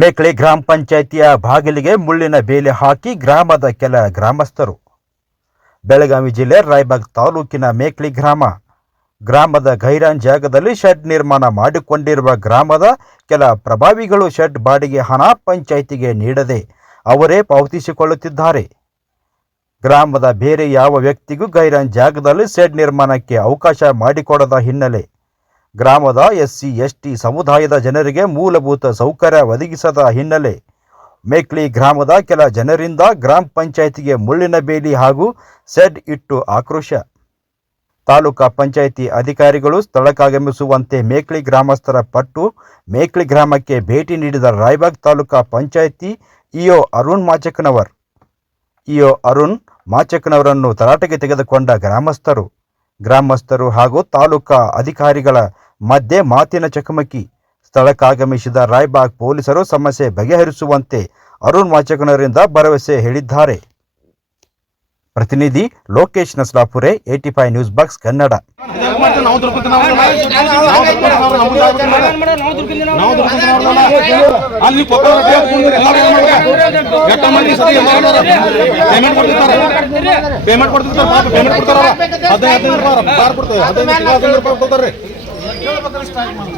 ಮೇಕ್ಳಿ ಗ್ರಾಮ ಪಂಚಾಯಿತಿಯ ಬಾಗಿಲಿಗೆ ಮುಳ್ಳಿನ ಬೇಲಿ ಹಾಕಿ ಗ್ರಾಮದ ಕೆಲ ಗ್ರಾಮಸ್ಥರು. ಬೆಳಗಾವಿ ಜಿಲ್ಲೆ ರಾಯಬಾಗ್ ತಾಲೂಕಿನ ಮೇಕ್ಳಿ ಗ್ರಾಮ. ಗ್ರಾಮದ ಗೈರಾನ್ ಜಾಗದಲ್ಲಿ ಶೆಡ್ ನಿರ್ಮಾಣ ಮಾಡಿಕೊಂಡಿರುವ ಗ್ರಾಮದ ಕೆಲ ಪ್ರಭಾವಿಗಳು ಶೆಡ್ ಬಾಡಿಗೆ ಹಣ ಪಂಚಾಯಿತಿಗೆ ನೀಡದೆ ಅವರೇ ಪಾವತಿಸಿಕೊಳ್ಳುತ್ತಿದ್ದಾರೆ. ಗ್ರಾಮದ ಬೇರೆ ಯಾವ ವ್ಯಕ್ತಿಗೂ ಗೈರಾನ್ ಜಾಗದಲ್ಲಿ ಶೆಡ್ ನಿರ್ಮಾಣಕ್ಕೆ ಅವಕಾಶ ಮಾಡಿಕೊಡದ ಹಿನ್ನೆಲೆ ಗ್ರಾಮದ ಎಸ್ಸಿ, ಎಸ್ಟಿ ಸಮುದಾಯದ ಜನರಿಗೆ ಮೂಲಭೂತ ಸೌಕರ್ಯ ಒದಗಿಸದ ಹಿನ್ನೆಲೆ ಮೇಕ್ಲಿ ಗ್ರಾಮದ ಕೆಲ ಜನರಿಂದ ಗ್ರಾಮ ಪಂಚಾಯಿತಿಗೆ ಮುಳ್ಳಿನ ಬೇಲಿ ಹಾಗೂ ಸೆಡ್ ಇಟ್ಟು ಆಕ್ರೋಶ. ತಾಲೂಕಾ ಪಂಚಾಯಿತಿ ಅಧಿಕಾರಿಗಳು ಸ್ಥಳಕ್ಕಾಗಮಿಸುವಂತೆ ಮೇಕ್ಲಿ ಗ್ರಾಮಸ್ಥರ ಪಟ್ಟು ಮೇಕ್ಲಿ ಗ್ರಾಮಕ್ಕೆ ಭೇಟಿ ನೀಡಿದ ರಾಯಬಾಗ್ ತಾಲೂಕಾ ಪಂಚಾಯಿತಿ ಇಒ ಅರುಣ್ ಮಾಚಕನವರ್. ಇಒ ಅರುಣ್ ಮಾಚಕನವರನ್ನು ತರಾಟೆಗೆ ತೆಗೆದುಕೊಂಡ ಗ್ರಾಮಸ್ಥರು. ಗ್ರಾಮಸ್ಥರು ಹಾಗೂ ತಾಲೂಕಾ ಅಧಿಕಾರಿಗಳ ಮಧ್ಯೆ ಮಾತಿನ ಚಕಮಕಿ. ಸ್ಥಳಕ್ಕಾಗಮಿಸಿದ ರಾಯ್ಬಾಗ್ ಪೊಲೀಸರು ಸಮಸ್ಯೆ ಬಗೆಹರಿಸುವಂತೆ ಅರುಣ್ ವಾಚಕನರಿಂದ ಭರವಸೆ ಹೇಳಿದ್ದಾರೆ. ಪ್ರತಿನಿಧಿ ಲೋಕೇಶ್ ನಸ್ಲಾಪುರೆ ಏಟಿ ಫೈವ್ ನ್ಯೂಸ್ ಬಾಕ್ಸ್ ಕನ್ನಡ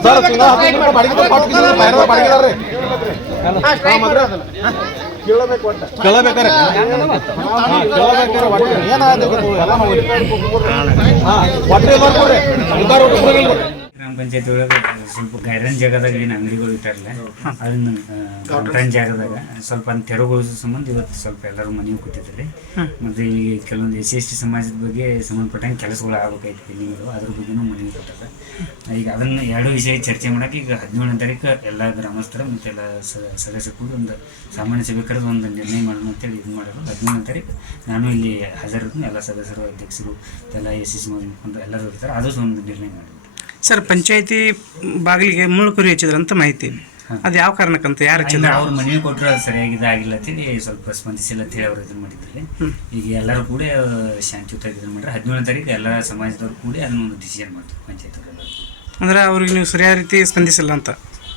ಸರಿ ಬಾಡಿಗೆ ಬಾಡಿಗೆ ಕೇಳಬೇಕಾರೆ ಹಾ ಕೇಳಬೇಕಾರೆ ಒಟ್ಟು. ಏನಾದ್ರು ಎಲ್ಲ ಒಟ್ಟು ಬರ್ಕೊಡ್ರಿ ಉದ್ದಾರ ಹುಡುಗರು ಗ್ರಾಮ ಪಂಚಾಯತಿ ಒಳಗೆ ಸ್ವಲ್ಪ ಗೈರನ್ ಜಾಗದಾಗ ಏನು ಅಂಗಡಿಗಳು ಇಟ್ಟಾರಲ್ಲ ಅದನ್ನ ಗಾರ್ಡನ್ ಜಾಗದಾಗ ಸ್ವಲ್ಪ ಅಂತ ತೆರವುಗೊಳಿಸೋ ಸಂಬಂಧ ಇವತ್ತು ಸ್ವಲ್ಪ ಎಲ್ಲರೂ ಮನೆಗೆ ಕೂತಿದ್ರಿ ಮತ್ತೆ ಈಗ ಕೆಲವೊಂದು ಎಸ್ ಸಿ ಎಸ್ ಟಿ ಸಮಾಜದ ಬಗ್ಗೆ ಸಂಬಂಧಪಟ್ಟಂಗೆ ಕೆಲಸಗಳು ಆಗ್ಬೇಕಾಯ್ತು ಬಿಲ್ಡಿಂಗ್ಗಳು ಅದ್ರ ಬಗ್ಗೆನೂ ಮನೆಗೆ ಕೊಟ್ಟದ ಈಗ ಅದನ್ನ ಎರಡು ವಿಷಯ ಚರ್ಚೆ ಮಾಡೋಕೆ ಈಗ ಹದಿನೇಳನೇ ತಾರೀಕು ಎಲ್ಲ ಗ್ರಾಮಸ್ಥರ ಮತ್ತು ಎಲ್ಲ ಸ- ಸದಸ್ಯರು ಕೂಡ ಒಂದು ಸಾಮಾನ್ಯ ಸಭೆ ಕರೆದು ಒಂದು ನಿರ್ಣಯ ಮಾಡೋಣ ಅಂತೇಳಿ ಇದು ಮಾಡೋದು ಹದಿನೇಳನೇ ತಾರೀಕು ನಾನು ಇಲ್ಲಿ ಹಾಜರಿರ್ತೀನಿ ಎಲ್ಲ ಸದಸ್ಯರು ಅಧ್ಯಕ್ಷರು ಎಲ್ಲ ಎಸ್ ಸಿ ಸಮಾಜ ಮುಖಂಡರು ಎಲ್ಲರೂ ಇರ್ತಾರೆ ಅದು ಸಹ ಒಂದು ನಿರ್ಣಯ ಮಾಡಿ ಸರ್ ಪಂಚಾಯತಿ ಬಾಗಿಲಿಗೆ ಮುಳ್ಳು ಕುರಿ ಹಚ್ಚಿದ್ರಂತ ಮಾಹಿತಿ. ಅದು ಯಾವ ಕಾರಣಕ್ಕಂತ ಯಾರು ಹಚ್ಚಿದ್ರು? ಅವ್ರ ಮನೆ ಕೊಟ್ಟರು ಅದು ಸರಿಯಾಗಿ ಇದಾಗಿಲ್ಲ ಅಂತೇಳಿ ಸ್ವಲ್ಪ ಸ್ಪಂದಿಸಿಲ್ಲ ಅಂತೇಳಿ ಅವ್ರು ಇದನ್ನ ಮಾಡಿದ್ದಾರೆ ಈಗ ಎಲ್ಲರೂ ಕೂಡ ಶಾಂತಿಯುತವಾಗಿ ಇದನ್ನ ಮಾಡ್ರೆ ಹದಿನೇಳು ತಾರೀಕು ಎಲ್ಲ ಸಮಾಜದವ್ರು ಕೂಡಿ ಅದನ್ನ ಒಂದು ಡಿಸಿಷನ್ ಮಾಡ್ತಾರೆ ಪಂಚಾಯತ್ ಅಂದ್ರೆ ಅವ್ರಿಗೆ ನೀವು ಸರಿಯಾದ ರೀತಿ ಸ್ಪಂದಿಸಿಲ್ಲ ಅಂತ?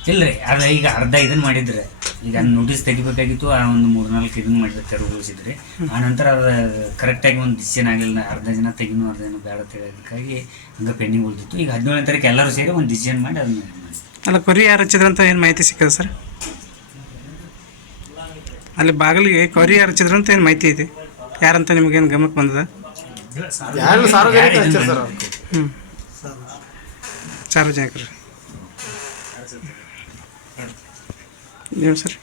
ಇಲ್ಲ ರೀ ಅದು ಈಗ ಅರ್ಧ ಇದನ್ನ ಮಾಡಿದ್ರೆ ಈಗ ನೋಟಿಸ್ ತೆಗಿಬೇಕಾಗಿತ್ತು ಆ ಒಂದು ಮೂರು ನಾಲ್ಕು ಇದನ್ನ ಮಾಡಿದ್ರೆ ತೆರವುಗೊಳಿಸಿದ್ರಿ ಆ ನಂತರ ಅದು ಕರೆಕ್ಟಾಗಿ ಒಂದು ಡಿಸಿಷನ್ ಆಗಲಿಲ್ಲ ಅರ್ಧ ಜನ ತೆಗಿನೂ ಅರ್ಧ ಜನ ಬೇಡ ತೆಗೋದಕ್ಕಾಗಿ ಹಂಗೆ ಪೆಂಡಿಂಗ್ ಉಳಿದಿತ್ತು. ಈಗ ಹದಿನೇಳನೇ ತಾರೀಕು ಎಲ್ಲರೂ ಸೇರಿ ಒಂದು ಡಿಸಿಷನ್ ಮಾಡಿ ಅದನ್ನ ಅಲ್ಲ ಕುರಿ ಯಾರು ಹಚ್ಚಿದ್ರಂತ ಏನು ಮಾಹಿತಿ ಸಿಕ್ಕದ ಸರ್? ಅಲ್ಲಿ ಬಾಗಿಲಿಗೆ ಕೊರಿ ಯಾರು ಹಚ್ಚಿದ್ರಂತ ಏನು ಮಾಹಿತಿ ಇದೆ? ಯಾರಂತ ನಿಮಗೇನು ಗಮನಕ್ಕೆ ಬಂದದ? ಹ್ಞೂ ಸಾರ್ವಜನಿಕರು. ನೀವು ಸರ್